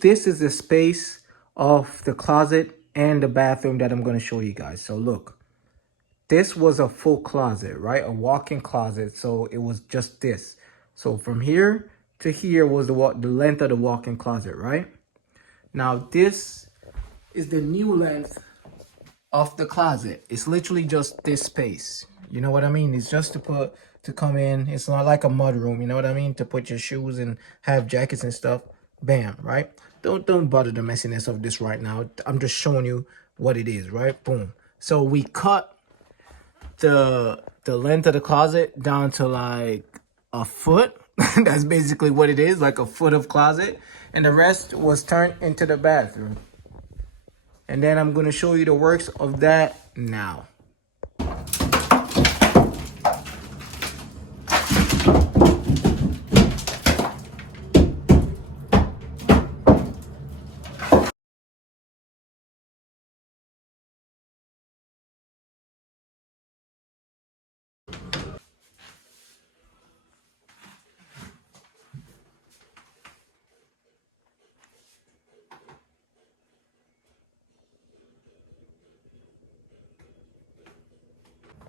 this is the space of the closet and the bathroom that I'm going to show you guys. So look, this was a full closet, right? A walk-in closet. So it was just this. So from here to here was the length of the walk-in closet, right? Now this is the new length of the closet. It's literally just this space. You know what I mean? It's just to come in. It's not like a mud room, you know what I mean? To put your shoes and have jackets and stuff. Bam, right? Don't bother the messiness of this right now. I'm just showing you what it is, right? Boom. So we cut the length of the closet down to like a foot. That's basically what it is, like a foot of closet. And the rest was turned into the bathroom. And then I'm going to show you the works of that now.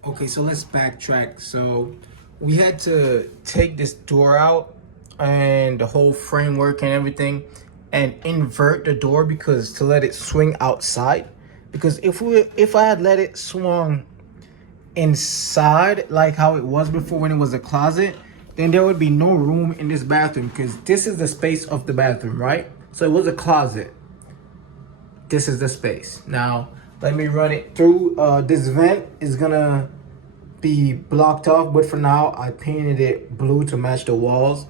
Okay, so let's backtrack. So we had to take this door out and the whole framework and everything and invert the door because to let it swing outside. Because if I had let it swung inside like how it was before when it was a closet, then there would be no room in this bathroom because this is the space of the bathroom, right? So it was a closet. This is the space. Now let me run it through. This vent is gonna be blocked off, but for now I painted it blue to match the walls.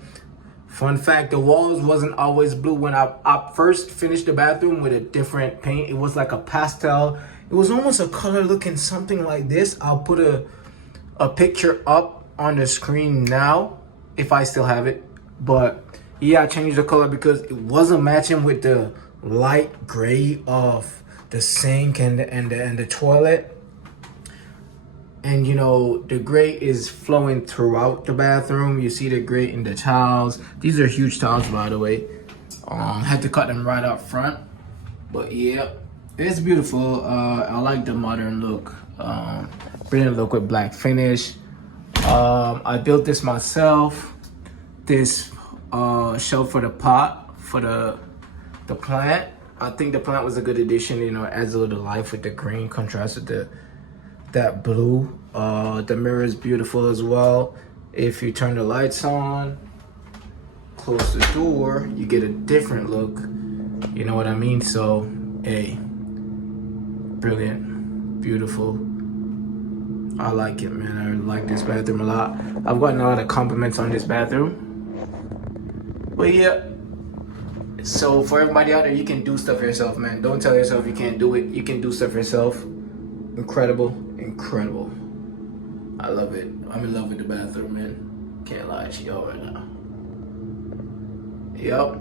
Fun fact, the walls wasn't always blue. When I first finished the bathroom with a different paint, it was like a pastel. It was almost a color looking something like this. I'll put a picture up on the screen now if I still have it. But yeah, I changed the color because it wasn't matching with the light gray of the sink and the toilet. And you know, the gray is flowing throughout the bathroom. You see the gray in the tiles. These are huge tiles, by the way. Had to cut them right up front. But yeah, it's beautiful. I like the modern look. Brilliant look with black finish. I built this myself. This shelf for the pot, for the plant. I think the plant was a good addition. You know, adds a little life with the green, contrast with that blue. The mirror is beautiful as well. If you turn the lights on, close the door, you get a different look. You know what I mean? So, hey, brilliant, beautiful. I like it, man. I like this bathroom a lot. I've gotten a lot of compliments on this bathroom. But yeah, so for everybody out there, you can do stuff yourself, man. Don't tell yourself you can't do it. You can do stuff yourself. Incredible, incredible. I love it. I'm in love with the bathroom, man. Can't lie to y'all right now. Yup.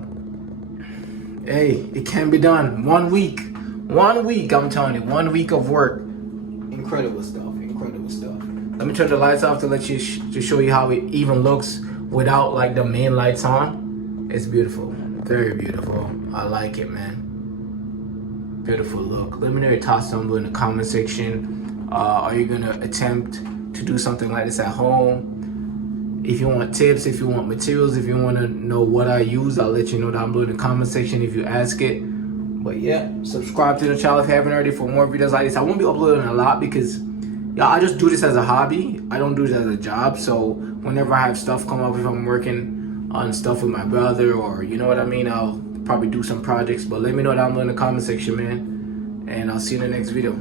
Hey, it can be done. 1 week. 1 week, I'm telling you. 1 week of work. Incredible stuff. Incredible stuff. Let me turn the lights off to let you to show you how it even looks without like the main lights on. It's beautiful. Very beautiful. I like it, man. Beautiful look. Let me know your thoughts down below in the comment section. Are you gonna attempt to do something like this at home? If you want tips, if you want materials, if you want to know what I use, I'll let you know down below in the comment section if you ask it. But yeah, subscribe to the channel if you haven't already for more videos like this. I won't be uploading a lot because I just do this as a hobby. I don't do this as a job. So whenever I have stuff come up, if I'm working on stuff with my brother or you know what I mean, I'll probably do some projects. But let me know down below in the comment section, man. And I'll see you in the next video.